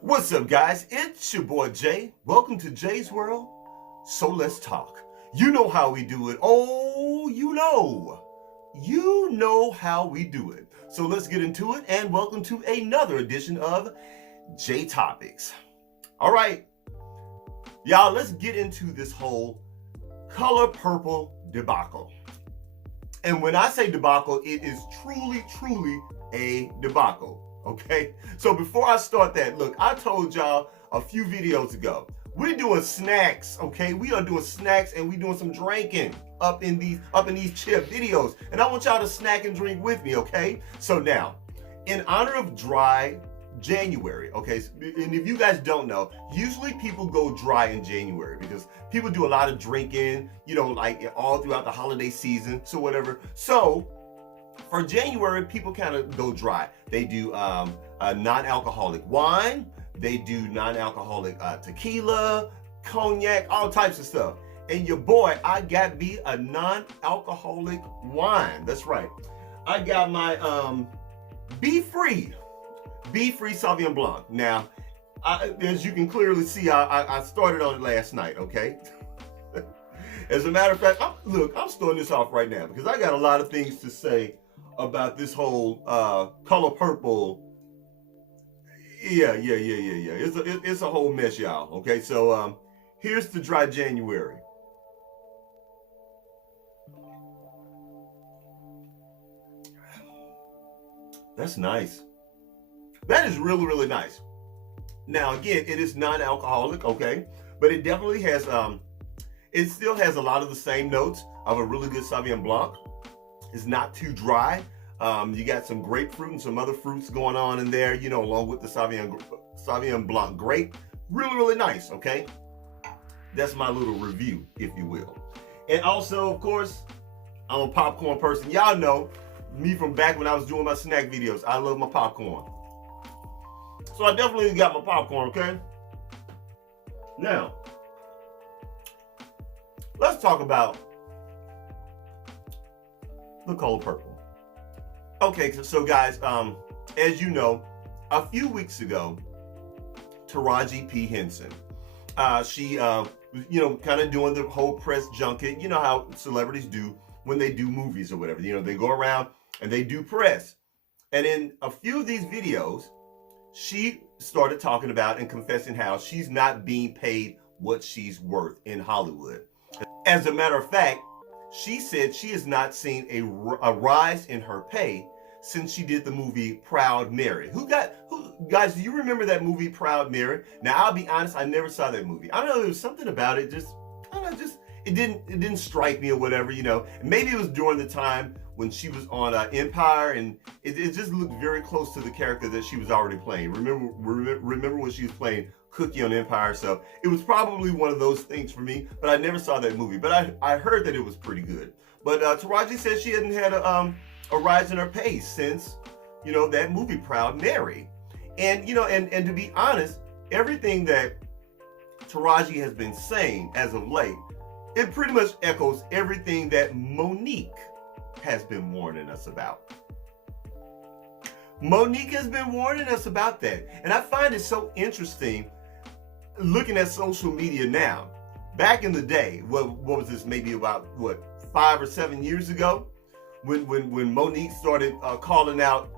What's up, guys? It's your boy Jay. Welcome to Jay's World. So let's talk. You know how we do it. Oh, you know how we do it. So let's get into it, and welcome to another edition of J Topics. All right, y'all, let's get into this whole color purple debacle. And when I say debacle, it is truly a debacle. Okay, so before I start that, look, I told y'all a few videos ago, we're doing snacks. Okay, we are doing snacks, and we're doing some drinking up in these chip videos, and I want y'all to snack and drink with me. Okay, so now, in honor of dry January, okay, and if you guys don't know, usually people go dry in January because people do a lot of drinking, you know, like all throughout the holiday season, so whatever. So for January, people kind of go dry. They do a non-alcoholic wine. They do non-alcoholic tequila, cognac, all types of stuff. And your boy, I got me a non-alcoholic wine. That's right. I got my Be Free Sauvignon Blanc. Now, as you can clearly see, I started on it last night, okay? As a matter of fact, I'm starting this off right now because I got a lot of things to say about this whole color purple. Yeah. It's a whole mess, y'all. Okay, so here's the dry January. That's nice. That is really nice. Now, again, it is non-alcoholic, okay, but it definitely has it still has a lot of the same notes of a really good Sauvignon Blanc. It's not too dry. You got some grapefruit and some other fruits going on in there, you know, along with the Sauvignon Blanc grape. Really nice, okay? That's my little review, if you will. And also, of course, I'm a popcorn person. Y'all know me from back when I was doing my snack videos. I love my popcorn. So I definitely got my popcorn, okay? Now, let's talk about the color purple. Okay, so guys, as you know, a few weeks ago, Taraji P. Henson, she, you know, kind of doing the whole press junket. You know how celebrities do when they do movies or whatever. You know, they go around and they do press. And in a few of these videos, she started talking about and confessing how she's not being paid what she's worth in Hollywood. As a matter of fact, she said she has not seen a rise in her pay since she did the movie Proud Mary. Guys, do you remember that movie Proud Mary? Now, I'll be honest, I never saw that movie. I don't know, there was something about it, it didn't strike me or whatever, you know. Maybe it was during the time when she was on Empire, and it just looked very close to the character that she was already playing. Remember when she was playing Cookie on Empire? So it was probably one of those things for me, but I never saw that movie. But I heard that it was pretty good. But Taraji said she hadn't had a rise in her pay since, you know, that movie Proud Mary. And, you know, and to be honest, everything that Taraji has been saying as of late, it pretty much echoes everything that Monique has been warning us about. Monique has been warning us about that. And I find it so interesting looking at social media now. Back in the day, what was this, maybe about, 5 or 7 years ago? When Monique started calling out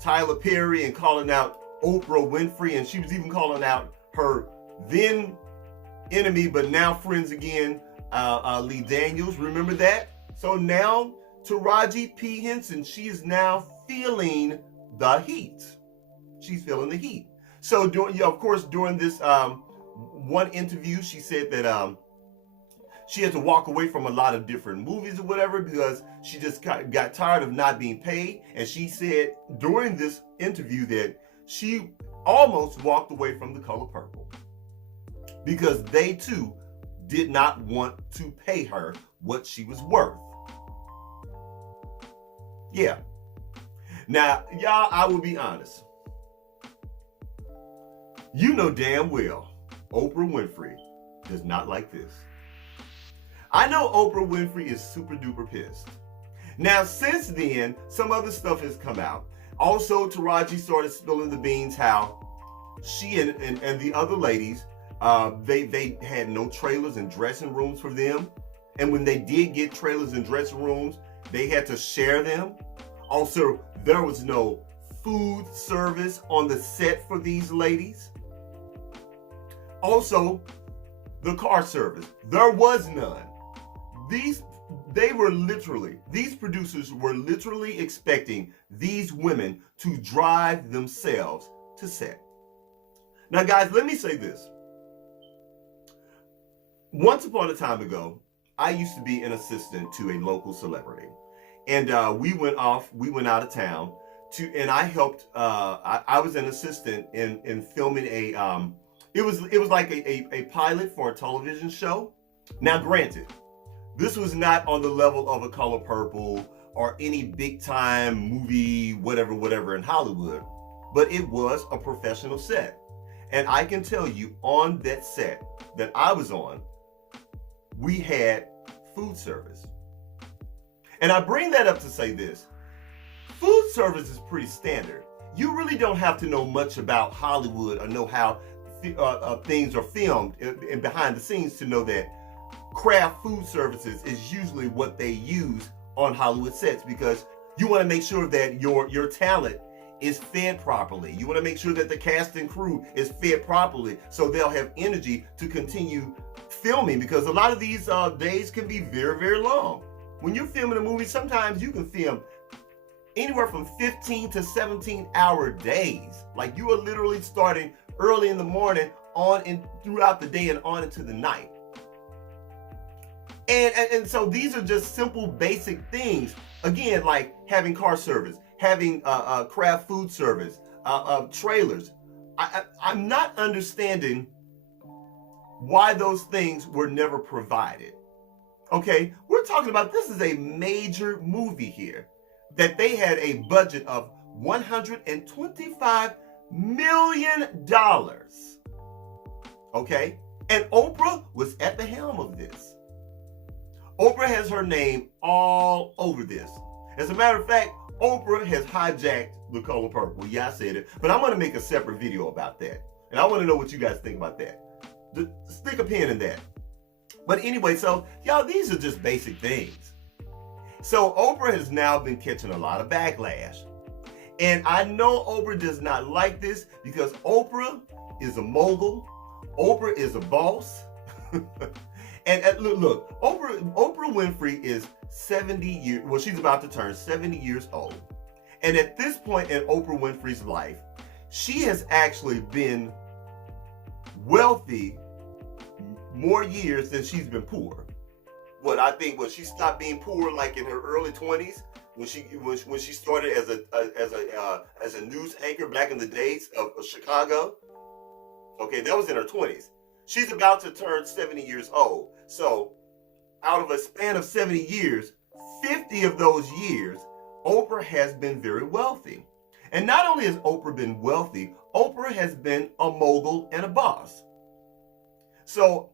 Tyler Perry and calling out Oprah Winfrey, and she was even calling out her then enemy but now friends again, Lee Daniels. Remember that? So now Taraji P. Henson, she is now feeling the heat. She's feeling the heat. So during this one interview, she said that she had to walk away from a lot of different movies or whatever because she just got tired of not being paid. And she said during this interview that she almost walked away from The Color Purple because they too did not want to pay her what she was worth. Yeah. Now, y'all, I will be honest. You know damn well Oprah Winfrey does not like this. I know Oprah Winfrey is super duper pissed. Now, since then, some other stuff has come out. Also, Taraji started spilling the beans how she and the other ladies, they had no trailers and dressing rooms for them. And when they did get trailers and dressing rooms, they had to share them. Also, there was no food service on the set for these ladies. Also, the car service, there was none. These producers were literally expecting these women to drive themselves to set. Now, guys, let me say this. Once upon a time ago, I used to be an assistant to a local celebrity. And we went out of town and I helped, I was an assistant in filming it was like a pilot for a television show. Now, granted, this was not on the level of A Color Purple or any big time movie, whatever in Hollywood, but it was a professional set. And I can tell you, on that set that I was on, we had food service. And I bring that up to say this. Food service is pretty standard. You really don't have to know much about Hollywood or know how things are filmed and behind the scenes to know that craft food services is usually what they use on Hollywood sets, because you want to make sure that your talent is fed properly. You want to make sure that the cast and crew is fed properly so they'll have energy to continue filming, because a lot of these days can be very, very long. When you're filming a movie, sometimes you can film anywhere from 15 to 17-hour days. Like, you are literally starting early in the morning on and throughout the day and on into the night. And so these are just simple, basic things. Again, like having car service, having craft food service, trailers. I'm not understanding why those things were never provided. Okay, we're talking about, this is a major movie here that they had a budget of $125 million. Okay, and Oprah was at the helm of this. Oprah has her name all over this. As a matter of fact, Oprah has hijacked The Color Purple. Yeah, I said it, but I'm going to make a separate video about that. And I want to know what you guys think about that. Stick a pin in that. But anyway, so y'all, these are just basic things. So Oprah has now been catching a lot of backlash. And I know Oprah does not like this, because Oprah is a mogul. Oprah is a boss. And look, Oprah Winfrey is 70 years, well, she's about to turn 70 years old. And at this point in Oprah Winfrey's life, she has actually been wealthy more years than she's been poor. I think when she stopped being poor, like in her early 20s, when she started as a news anchor back in the days of Chicago. Okay, that was in her 20s. She's about to turn 70 years old. So out of a span of 70 years, 50 of those years, Oprah has been very wealthy. And not only has Oprah been wealthy, Oprah has been a mogul and a boss. So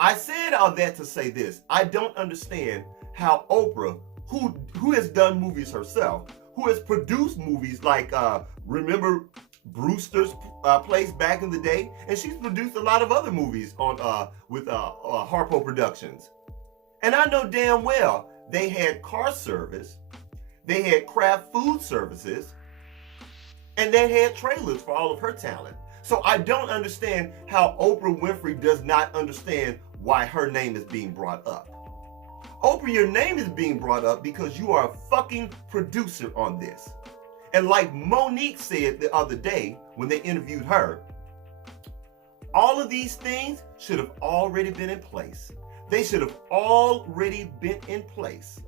I said all that to say this. I don't understand how Oprah, who has done movies herself, who has produced movies like, remember Brewster's Place back in the day? And she's produced a lot of other movies with Harpo Productions. And I know damn well they had car service, they had craft food services, and they had trailers for all of her talent. So I don't understand how Oprah Winfrey does not understand why her name is being brought up. Oprah, your name is being brought up because you are a fucking producer on this. And like Monique said the other day when they interviewed her, all of these things should have already been in place. They should have already been in place.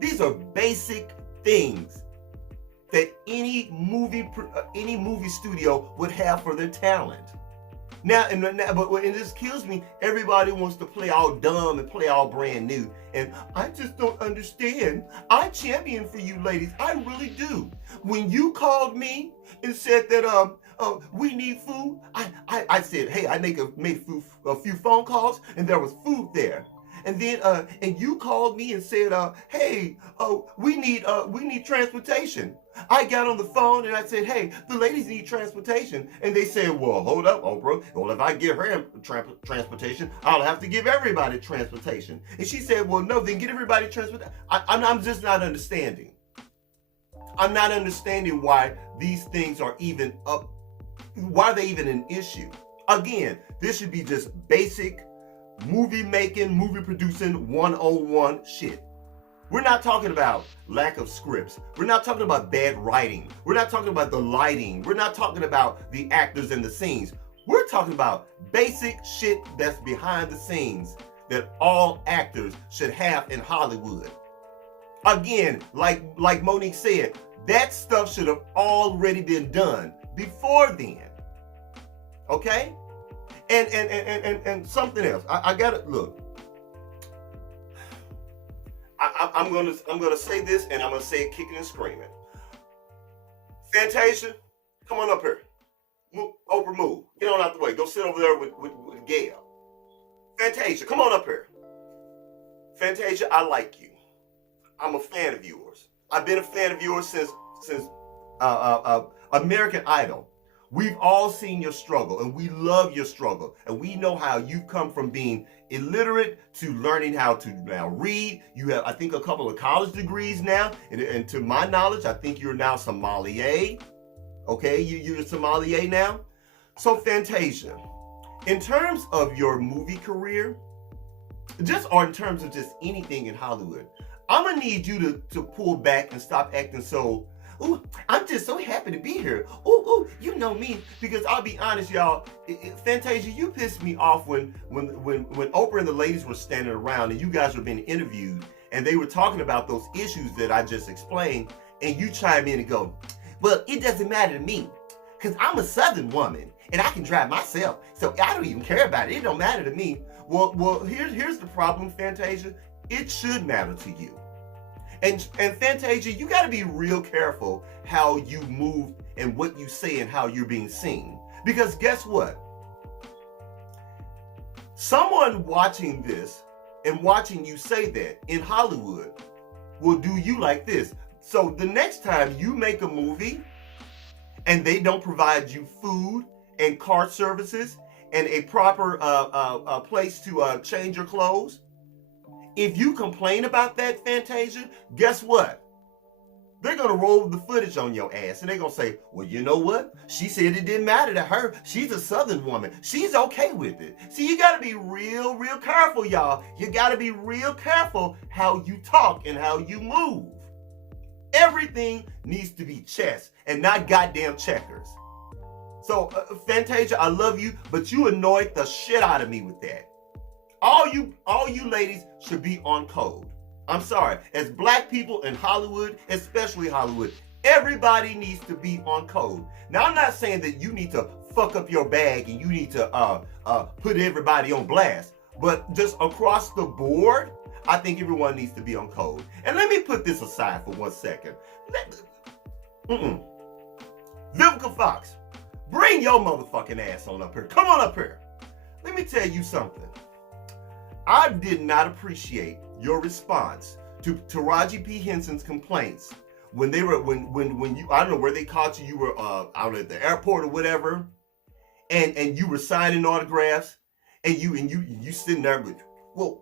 These are basic things that any movie studio would have for their talent. But it just kills me. Everybody wants to play all dumb and play all brand new. And I just don't understand. I champion for you ladies. I really do. When you called me and said that we need food, I said, hey, I made a few phone calls and there was food there. and you called me and said, hey, we need transportation. I got on the phone and I said, hey, the ladies need transportation. And they said, well, hold up, Oprah. Well, if I give her transportation, I'll have to give everybody transportation. And she said, well, no, then get everybody transportation. I'm just not understanding. I'm not understanding why these things are even up, why are they even an issue? Again, this should be just basic movie making, movie producing 101 shit. We're not talking about lack of scripts. We're not talking about bad writing. We're not talking about the lighting. We're not talking about the actors and the scenes. We're talking about basic shit that's behind the scenes that all actors should have in Hollywood. Again, like Monique said, that stuff should have already been done before then. Okay? And something else. I gotta look. I'm gonna say this, and I'm gonna say it kicking and screaming. Fantasia, come on up here. Move, Oprah, move. Get on out the way. Go sit over there with Gail. Fantasia, come on up here. Fantasia, I like you. I'm a fan of yours. I've been a fan of yours since American Idol. We've all seen your struggle, and we love your struggle, and we know how you've come from being illiterate to learning how to now read. You have, I think, a couple of college degrees now, and to my knowledge, I think you're now sommelier. Okay, you're a sommelier now. So Fantasia, in terms of your movie career, or in terms of just anything in Hollywood, I'm gonna need you to pull back and stop acting so, ooh, I'm just so happy to be here. Ooh, you know me. Because I'll be honest, y'all, Fantasia, you pissed me off when Oprah and the ladies were standing around and you guys were being interviewed and they were talking about those issues that I just explained, and you chime in and go, well, it doesn't matter to me because I'm a Southern woman and I can drive myself, so I don't even care about it. It don't matter to me. Well, here's the problem, Fantasia. It should matter to you. And Fantasia, you got to be real careful how you move and what you say and how you're being seen. Because guess what? Someone watching this and watching you say that in Hollywood will do you like this. So the next time you make a movie and they don't provide you food and car services and a proper place to change your clothes, if you complain about that, Fantasia, guess what? They're going to roll the footage on your ass and they're going to say, well, you know what? She said it didn't matter to her. She's a Southern woman. She's okay with it. See, you got to be real careful, y'all. You got to be real careful how you talk and how you move. Everything needs to be chess and not goddamn checkers. So, Fantasia, I love you, but you annoyed the shit out of me with that. All you ladies should be on code. I'm sorry. As black people in Hollywood, especially Hollywood, everybody needs to be on code. Now, I'm not saying that you need to fuck up your bag and you need to put everybody on blast, but just across the board, I think everyone needs to be on code. And let me put this aside for 1 second. Vivica Fox, bring your motherfucking ass on up here. Come on up here. Let me tell you something. I did not appreciate your response to Taraji P. Henson's complaints when they were when you, I don't know where they caught you. You were out at the airport or whatever, and you were signing autographs, and you sitting there with, well,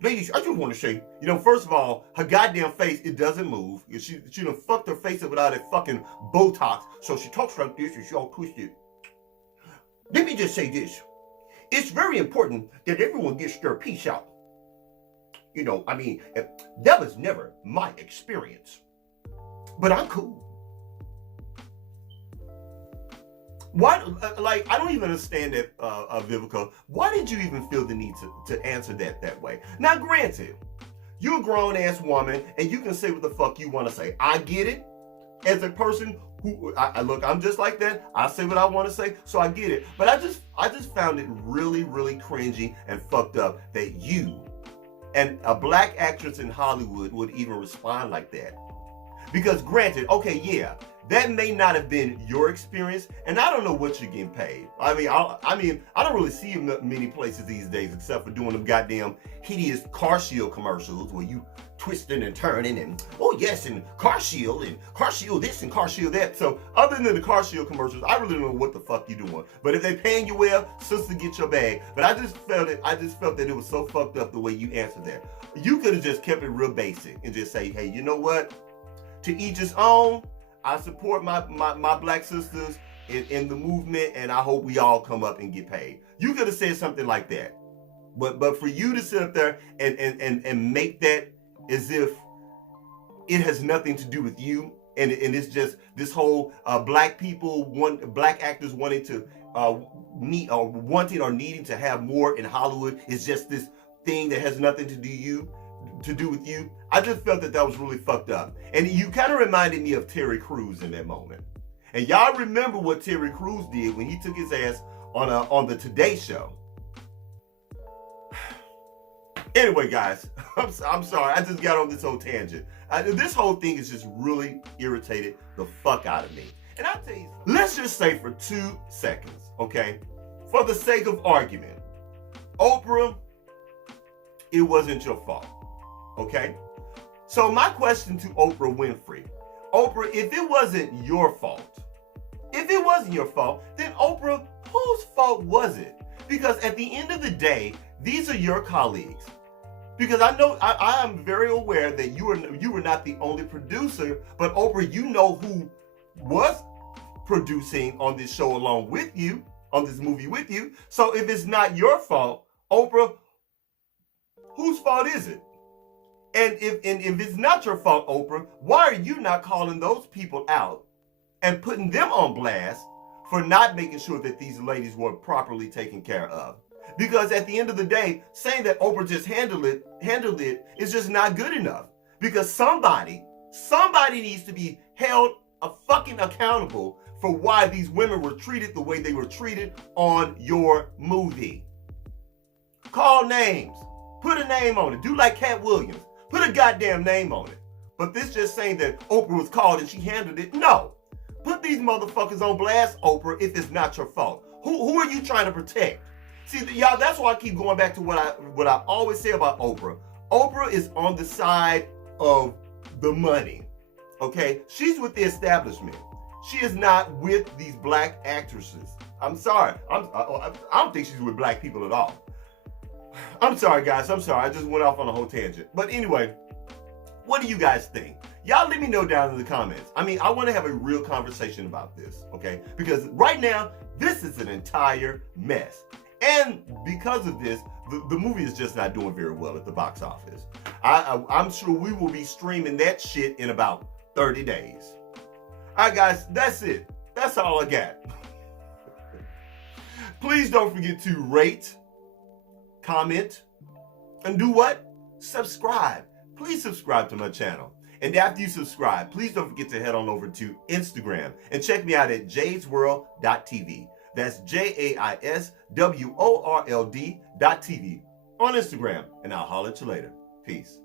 ladies, I just want to say, first of all, her goddamn face, it doesn't move. She done fucked her face up without that fucking Botox, so she talks like this and she all twisted. Let me just say this. It's very important that everyone gets their piece out. That was never my experience. But I'm cool. Why, I don't even understand that, Vivica. Why did you even feel the need to answer that way? Now, granted, you're a grown-ass woman, and you can say what the fuck you want to say. I get it. As a person who, look, I'm just like that. I say what I want to say, so I get it. But I just found it really cringy and fucked up that you and a black actress in Hollywood would even respond like that. Because granted, okay, yeah, that may not have been your experience, and I don't know what you're getting paid. I mean, I don't really see you many places these days except for doing them goddamn hideous car shield commercials where you twisting and turning and oh yes, and car shield this and car shield that. So other than the car shield commercials, I really don't know what the fuck you're doing. But if they paying you well, sister, get your bag. But I just felt that it was so fucked up the way you answered that. You could have just kept it real basic and just say, hey, you know what? To each his own. I support my black sisters in the movement, and I hope we all come up and get paid. You could have said something like that. But for you to sit up there and make that as if it has nothing to do with you, and it's just this whole black actors wanting to wanting or needing to have more in Hollywood is just this thing that has nothing to do with you. I just felt that was really fucked up. And you kind of reminded me of Terry Crews in that moment. And y'all remember what Terry Crews did when he took his ass on the Today Show. Anyway, guys, I'm sorry. I just got on this whole tangent. This whole thing is just really irritated the fuck out of me. And I'll tell you, let's just say for 2 seconds, okay? For the sake of argument, Oprah, it wasn't your fault. Okay? So my question to Oprah Winfrey, Oprah, if it wasn't your fault, then Oprah, whose fault was it? Because at the end of the day, these are your colleagues. Because I know, I am very aware that you were not the only producer, but Oprah, you know who was producing on this show along with you, on this movie with you. So if it's not your fault, Oprah, whose fault is it? And if it's not your fault, Oprah, why are you not calling those people out and putting them on blast for not making sure that these ladies were properly taken care of? Because at the end of the day, saying that Oprah just handled it is just not good enough. Because somebody needs to be held fucking accountable for why these women were treated the way they were treated on your movie. Call names. Put a name on it. Do like Cat Williams. Put a goddamn name on it. But this just saying that Oprah was called and she handled it. No. Put these motherfuckers on blast, Oprah, if it's not your fault. Who are you trying to protect? See, y'all, that's why I keep going back to what I always say about Oprah. Oprah is on the side of the money. Okay? She's with the establishment. She is not with these black actresses. I'm sorry. I don't think she's with black people at all. I'm sorry, guys. I'm sorry. I just went off on a whole tangent. But anyway, what do you guys think? Y'all let me know down in the comments. I mean, I want to have a real conversation about this, okay? Because right now, this is an entire mess. And because of this, the movie is just not doing very well at the box office. I'm sure we will be streaming that shit in about 30 days. All right, guys, that's it. That's all I got. Please don't forget to rate, comment, and do what? Subscribe. Please subscribe to my channel. And after you subscribe, please don't forget to head on over to Instagram and check me out at JaisWorldtv. That's JaisWorld.tv on Instagram. And I'll holler at you later. Peace.